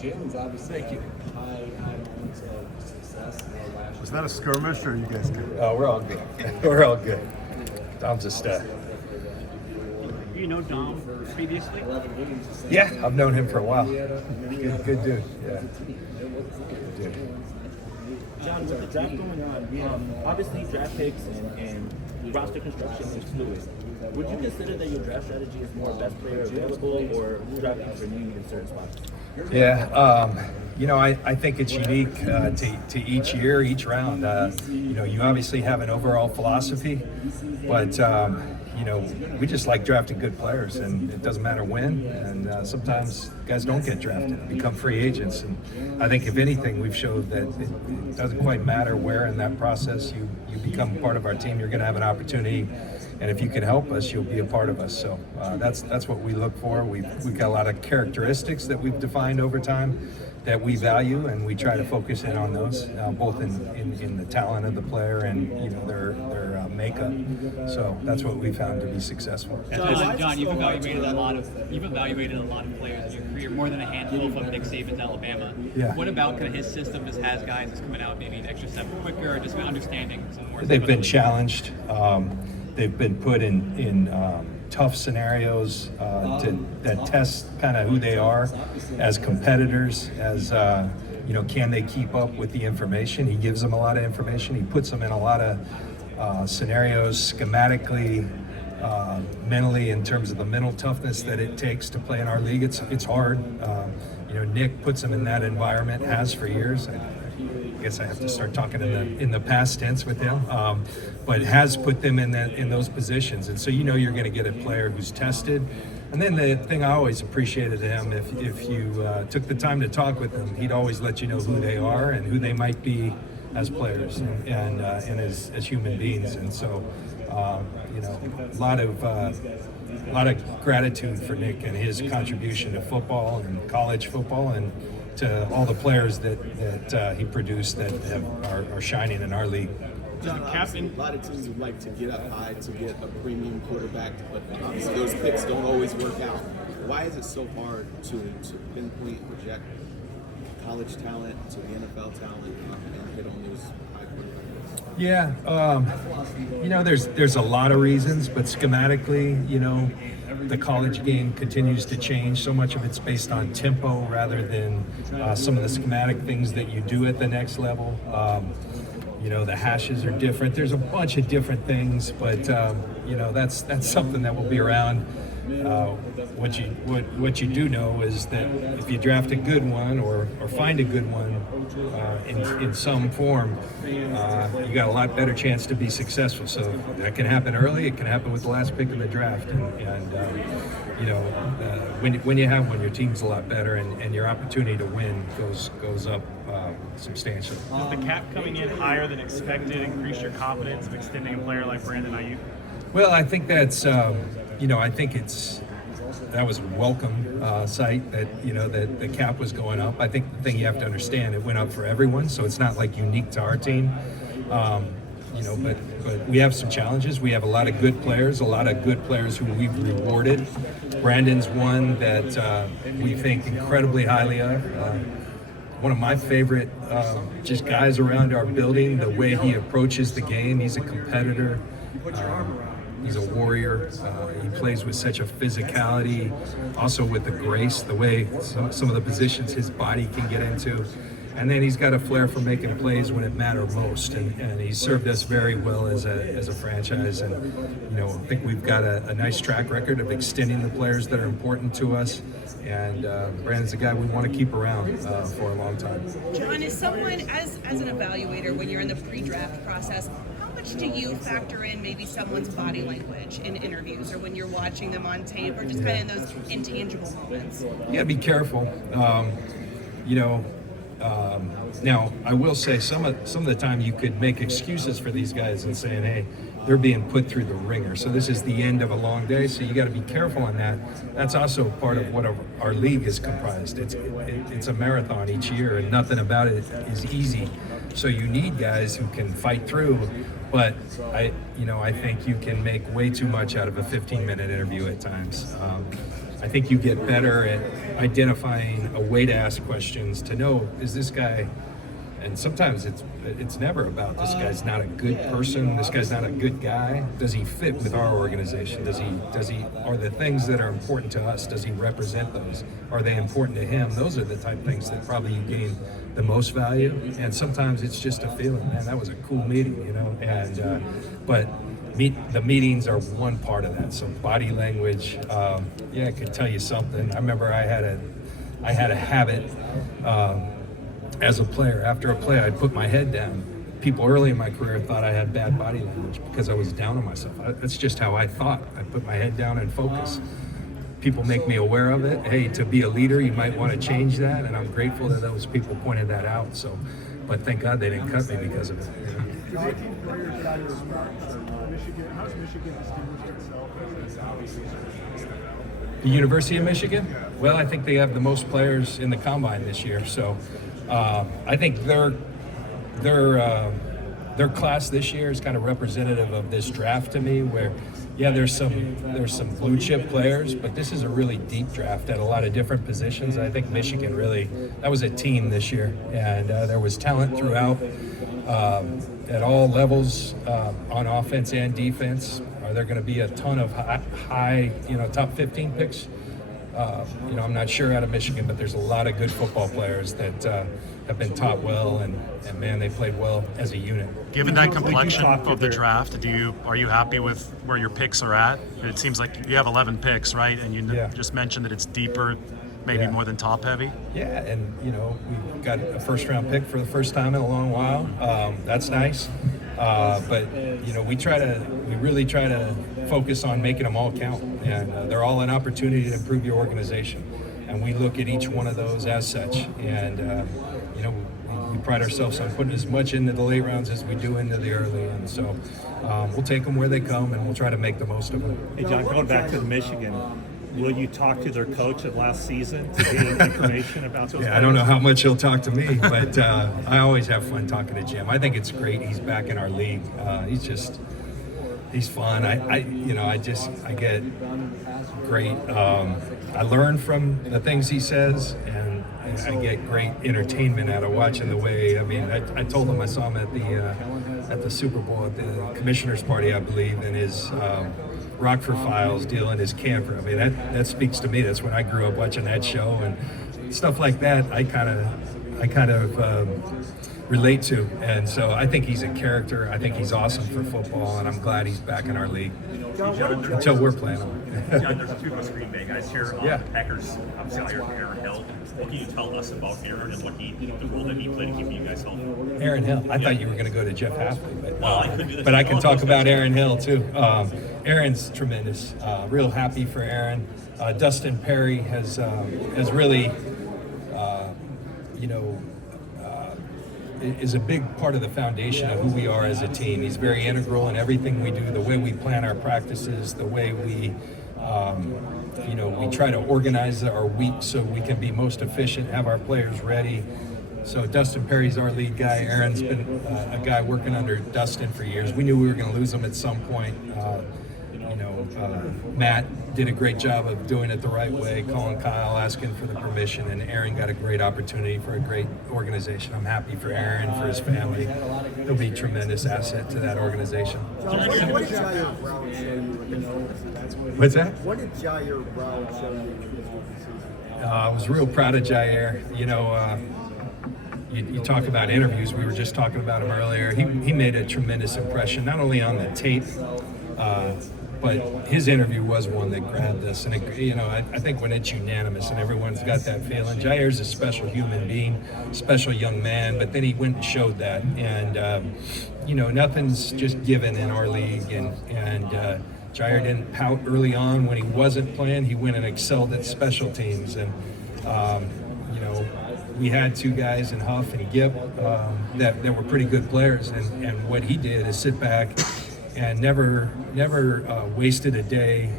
Jalen's obviously high moments of success. Was that a skirmish or are you guys good? Oh, we're all good. We're all good. Dom's a stud. You know Dom previously? Yeah, I've known him for a while. Good dude. Yeah. Good dude. John, with the draft going on, obviously draft picks and roster construction is fluid. Would you consider that your draft strategy is more best player available or drafting for need in certain spots? Yeah, I think it's unique to each year, each round. You obviously have an overall philosophy, but we just like drafting good players, and it doesn't matter when. And sometimes guys don't get drafted, become free agents. And I think if anything, we've showed that it doesn't quite matter where in that process you become part of our team. You're going to have an opportunity. And if you can help us, you'll be a part of us. So that's what we look for. We've got a lot of characteristics that we've defined over time that we value, and we try to focus in on those, both in the talent of the player and their makeup. So that's what we found to be successful. John, you've evaluated a lot of players in your career, more than a handful from Nick Saban's Alabama. Yeah. What about kind of his system has guys that's coming out maybe an extra step quicker, or just understanding some more? They've been challenged. They've been put in tough scenarios that test kind of who they are as competitors, as can they keep up with the information? He gives them a lot of information. He puts them in a lot of scenarios schematically, mentally, in terms of the mental toughness that it takes to play in our league. It's hard. Nick puts them in that environment, has for years. I guess I have to start talking in the past tense with him, but has put them in those positions, and so you're going to get a player who's tested. And then the thing I always appreciated him, if you took the time to talk with him, he'd always let you know who they are and who they might be as players and as human beings. And so a lot of gratitude for Nick and his contribution to football and college football, and to all the players that he produced that are shining in our league. John, a lot of teams would like to get up high to get a premium quarterback, but obviously those picks don't always work out. Why is it so hard to pinpoint and project college talent to the NFL talent and hit on those high quarterbacks? Yeah, there's a lot of reasons, but schematically, the college game continues to change. So much of it's based on tempo rather than some of the schematic things that you do at the next level. The hashes are different. There's a bunch of different things, but that's something that will be around. What you do know is that if you draft a good one or find a good one in some form, you got a lot better chance to be successful. So that can happen early. It can happen with the last pick in the draft, when you have one, your team's a lot better, and your opportunity to win goes up substantially. Does the cap coming in higher than expected increase your confidence of extending a player like Brandon Ayuk? Well, I think that's that was a welcome sight that that the cap was going up. I think the thing you have to understand, it went up for everyone, so it's not like unique to our team. But we have some challenges. We have a lot of good players who we've rewarded. Brandon's one that we think incredibly highly of. One of my favorite just guys around our building, the way he approaches the game. He's a competitor. He's a warrior. He plays with such a physicality, also with the grace, the way some of the positions his body can get into. And then he's got a flair for making plays when it matters most, and he's served us very well as a franchise. And I think we've got a nice track record of extending the players that are important to us. And Brandon's a guy we want to keep around for a long time. John, as someone as an evaluator, when you're in the pre-draft process, how much do you factor in maybe someone's body language in interviews, or when you're watching them on tape, or just kind of in those intangible moments? You gotta be careful. Now, I will say some of the time you could make excuses for these guys and saying, hey, they're being put through the ringer. So this is the end of a long day, so you got to be careful on that. That's also part of what our league is comprised. It's a marathon each year, and nothing about it is easy. So you need guys who can fight through. But I think you can make way too much out of a 15-minute interview at times. I think you get better at identifying a way to ask questions to know, is this guy, and sometimes it's never about this guy's not a good person, this guy's not a good guy. Does he fit with our organization? Does he are the things that are important to us, does he represent those? Are they important to him? Those are the type of things that probably you gain the most value. And sometimes it's just a feeling, man, that was a cool meeting, and but the meetings are one part of that. So body language, I could tell you something. I remember I had a habit as a player. After a play, I'd put my head down. People early in my career thought I had bad body language because I was down on myself. That's just how I thought. I put my head down and focus. People make me aware of it. Hey, to be a leader, you might want to change that, and I'm grateful that those people pointed that out. So, but thank God they didn't cut me because of it. How's Michigan distinguished itself as obviously? The University of Michigan? Well, I think they have the most players in the combine this year. So I think their class this year is kind of representative of this draft to me, where there's some blue chip players, but this is a really deep draft at a lot of different positions. I think Michigan that was a team this year, and there was talent throughout at all levels on offense and defense. Are there going to be a ton of high top 15 picks? I'm not sure out of Michigan, but there's a lot of good football players that have been taught well, and man, they played well as a unit. Given that complexion of the draft, are you happy with where your picks are at? It seems like you have 11 picks, right? And you just mentioned that it's deeper, maybe more than top heavy. Yeah, and we've got a first round pick for the first time in a long while. That's nice. But we really try to focus on making them all count, and they're all an opportunity to improve your organization. And we look at each one of those as such. And we pride ourselves on putting as much into the late rounds as we do into the early. And so we'll take them where they come, and we'll try to make the most of them. Hey, John, going back to Michigan, will you talk to their coach of last season to gain information about those players? I don't know how much he'll talk to me, but I always have fun talking to Jim. I think it's great he's back in our league. He's fun. I get great. I learn from the things he says, and I get great entertainment out of watching the way. I mean, I told him I saw him at the Super Bowl at the commissioner's party, I believe, in his Rockford Files deal in his camper. I mean, that speaks to me. That's when I grew up watching that show, and stuff like that. I kind of relate to, and so I think he's a character. I think he's awesome for football, and I'm glad he's back in our league until we're playing him. John, there's two of us Green Bay guys here. The Packers obviously hired Aaron Hill. What can you tell us about Aaron and the role that he played in keeping you guys healthy? Aaron Hill. I thought you were going to go to Jeff Hafley, I but I can talk about Aaron Hill too. Aaron's tremendous. Real happy for Aaron. Dustin Perry has really, is a big part of the foundation of who we are as a team. He's very integral in everything we do, the way we plan our practices, the way we try to organize our week so we can be most efficient, have our players ready. So Dustin Perry's our lead guy. Aaron's been a guy working under Dustin for years. We knew we were going to lose him at some point. Matt did a great job of doing it the right way, calling Kyle, asking for the permission, and Aaron got a great opportunity for a great organization. I'm happy for Aaron, for his family. He'll be a tremendous asset to that organization. What did Jair Brown show you? What's that? What did Jair Brown show you? I was real proud of Jair. You talk about interviews. We were just talking about him earlier. He made a tremendous impression, not only on the tape, but his interview was one that grabbed us. And I think when it's unanimous and everyone's got that feeling, Jair's a special human being, special young man. But then he went and showed that, and nothing's just given in our league. And Jair didn't pout early on when he wasn't playing. He went and excelled at special teams, and we had two guys in Huff and Gipp that were pretty good players, and what he did is sit back and never wasted a day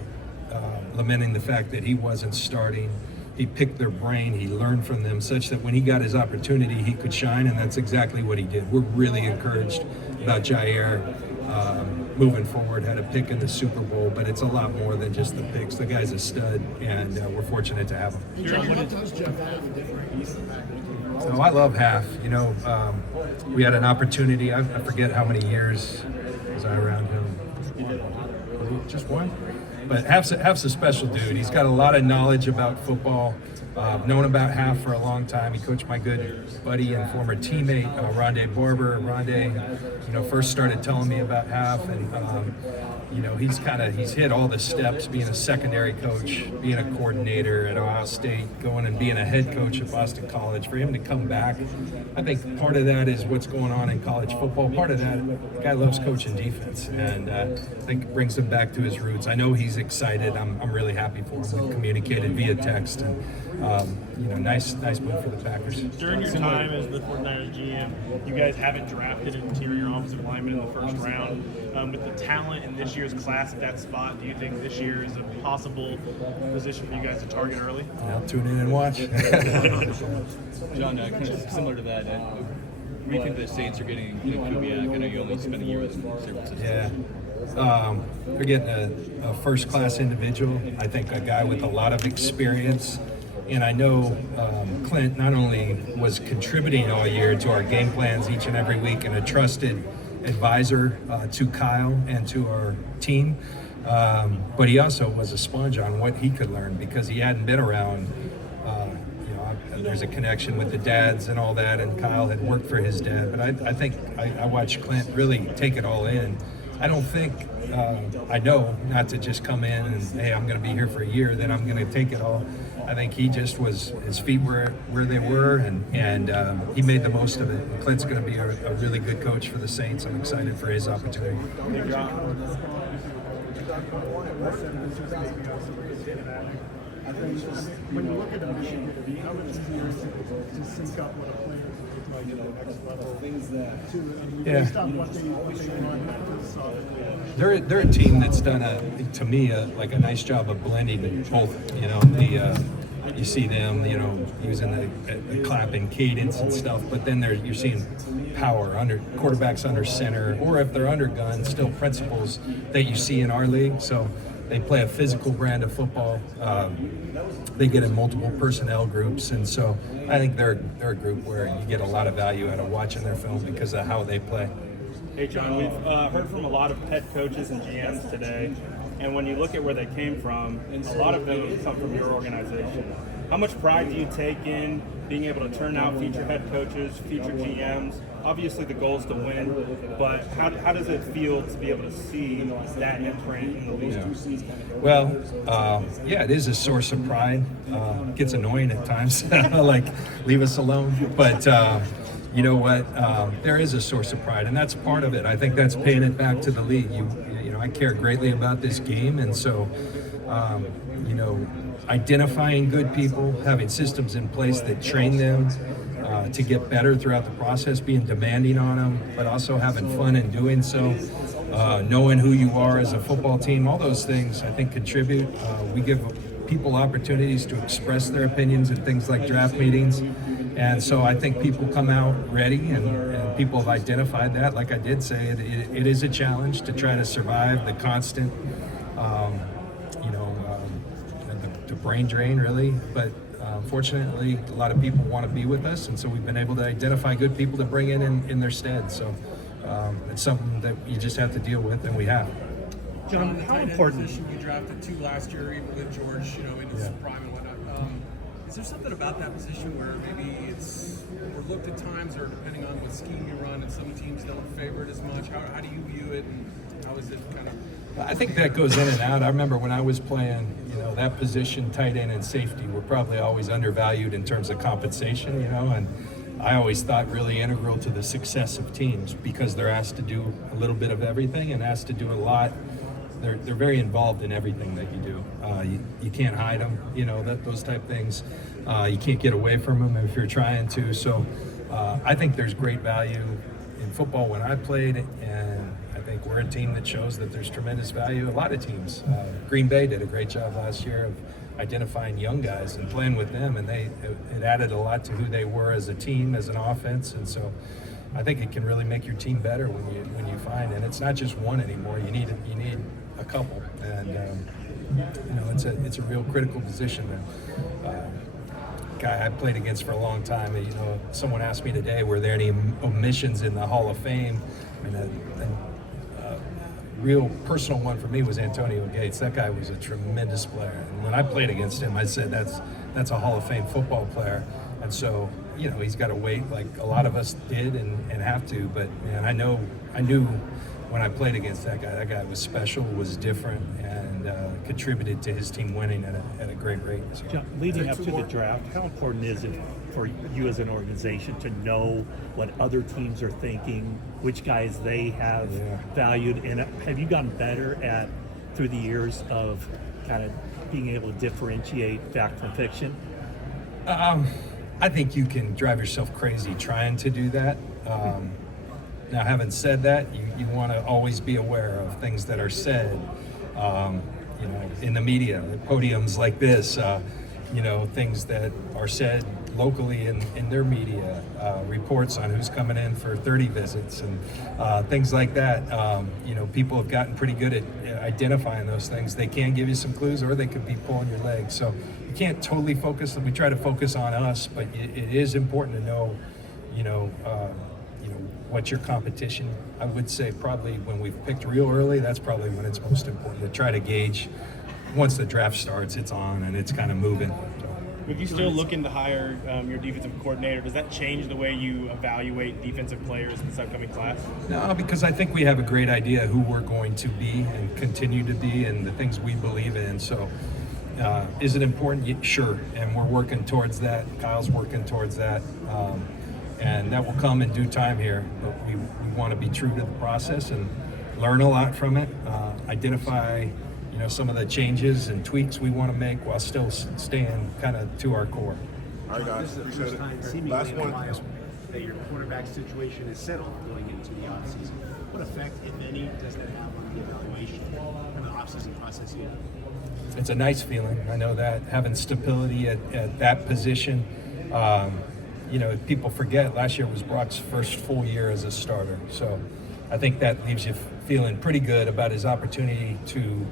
lamenting the fact that he wasn't starting, he picked their brain, he learned from them, such that when he got his opportunity, he could shine, and that's exactly what he did. We're really encouraged about Jair moving forward. Had a pick in the Super Bowl, but it's a lot more than just the picks. The guy's a stud, and we're fortunate to have him. What does Jeff have different? So I love Half. You know, we had an opportunity. I forget how many years was I around him. Just one. But Half's a special dude. He's got a lot of knowledge about football. Known about Half for a long time. He coached my good buddy and former teammate, Rondé Barber. Rondé, first started telling me about Half, and he's hit all the steps, being a secondary coach, being a coordinator at Ohio State, going and being a head coach at Boston College. For him to come back, I think part of that is what's going on in college football. Part of that, the guy loves coaching defense, and I think it brings him back to his roots. I know he's excited. I'm really happy for him. We communicated via text, and nice move for the Packers. During your time as the 49ers GM, you guys haven't drafted an interior offensive lineman in the first round. With the talent in this year's class at that spot, do you think this year is a possible position for you guys to target early? I'll tune in and watch. John, kind of similar to that, what do you think the Saints are getting Kubiak? I know you only spent a year with San Francisco. Yeah. They're getting a first-class individual. I think a guy with a lot of experience. And I know Clint not only was contributing all year to our game plans each and every week and a trusted advisor to Kyle and to our team, but he also was a sponge on what he could learn because he hadn't been around. There's a connection with the dads and all that, and Kyle had worked for his dad. But I think I watched Clint really take it all in. I don't think I know not to just come in and, hey, I'm going to be here for a year, then I'm going to take it all. I think he just was, his feet were where they were, and he made the most of it. And Clint's going to be a really good coach for the Saints. I'm excited for his opportunity. I think when you look at a Michigan, how much easier is it to sync up what a player is like at the next level? Based on what they run. They're a team that's done to me a nice job of blending both. You see them, using the clapping cadence and stuff, but then you're seeing power under quarterbacks under center, or if they're under gun, still principles that you see in our league. So they play a physical brand of football. They get in multiple personnel groups, and so I think they're a group where you get a lot of value out of watching their film because of how they play. Hey John, we've heard from a lot of head coaches and GMs today, and when you look at where they came from, a lot of them come from your organization. How much pride do you take in being able to turn out future head coaches, future GMs? Obviously the goal is to win, but how does it feel to be able to see that imprint in the league? Yeah. Well, it is a source of pride. It gets annoying at times, like leave us alone. But you know what? There is a source of pride, and that's part of it. I think that's paying it back to the league. I care greatly about this game, and so identifying good people, having systems in place that train them to get better throughout the process, being demanding on them, but also having fun in doing so, knowing who you are as a football team, all those things I think contribute. We give people opportunities to express their opinions at things like draft meetings, and so I think people come out ready, and people have identified that. Like I did say, it is a challenge to try to survive the constant the brain drain, really, but fortunately a lot of people want to be with us, and so we've been able to identify good people to bring in their stead. So it's something that you just have to deal with, and we have. John, how important? You drafted 2 last year, even with George, in his prime and whatnot. Is there something about that position where maybe it's overlooked at times, or depending on what scheme you run, and some teams don't favor it as much? How do you view it, and how is it kind of? I think that goes in and out. I remember when I was playing, that position, tight end and safety, were probably always undervalued in terms of compensation, and I always thought really integral to the success of teams because they're asked to do a little bit of everything and asked to do a lot. They're very involved in everything that you do. You can't hide them, those type things. You can't get away from them if you're trying to. So I think there's great value in football when I played, and I think we're a team that shows that there's tremendous value. A lot of teams. Green Bay did a great job last year identifying young guys and playing with them, and it added a lot to who they were as a team, as an offense, and so I think it can really make your team better when you find, and it's not just one anymore. You need a couple, and you know, it's a real critical position. Guy I played against for a long time. You know, someone asked me today, were there any omissions in the Hall of Fame? I mean, a real personal one for me was Antonio Gates. That guy was a tremendous player, and when I played against him, I said that's a Hall of Fame football player. And so, you know, he's got to wait like a lot of us did and have to. But man, I knew when I played against that guy was special, was different, and contributed to his team winning at a great rate. So. John, leading up to the draft, how important is it for you as an organization to know what other teams are thinking, which guys they have valued, and have you gotten better at, through the years, of kind of being able to differentiate fact from fiction? I think you can drive yourself crazy trying to do that. Now, having said that, you want to always be aware of things that are said, you know, in the media, at podiums like this, you know, things that are said locally in their media, reports on who's coming in for 30 visits and things like that. You know, people have gotten pretty good at identifying those things. They can give you some clues, or they could be pulling your leg. So you can't totally focus. We try to focus on us, but it is important to know, you know, what's your competition. I would say probably when we've picked real early, that's probably when it's most important to try to gauge. Once the draft starts, it's on and it's kind of moving. If you still looking to hire your defensive coordinator, does that change the way you evaluate defensive players in this upcoming class? No, because I think we have a great idea who we're going to be and continue to be and the things we believe in. So is it important? Sure, and we're working towards that. Kyle's working towards that. And that will come in due time here, but we want to be true to the process and learn a lot from it, identify, you know, some of the changes and tweaks we want to make while still staying kind of to our core. All right, guys. This is the Appreciate first it. time seemingly Last in one. a while that your quarterback situation is settled going into the offseason. What effect, if any, does that have on the evaluation and the offseason process here? It's a nice feeling. I know that having stability at that position. You know, people forget last year was Brock's first full year as a starter. So I think that leaves you feeling pretty good about his opportunity to,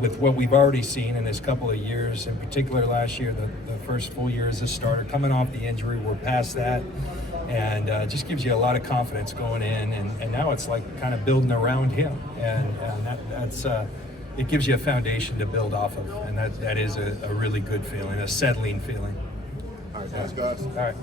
with what we've already seen in his couple of years, in particular last year, the first full year as a starter, coming off the injury, we're past that. And just gives you a lot of confidence going in. And now it's like kind of building around him. And that's it gives you a foundation to build off of. And that is a really good feeling, a settling feeling. All right, thanks, guys. All right.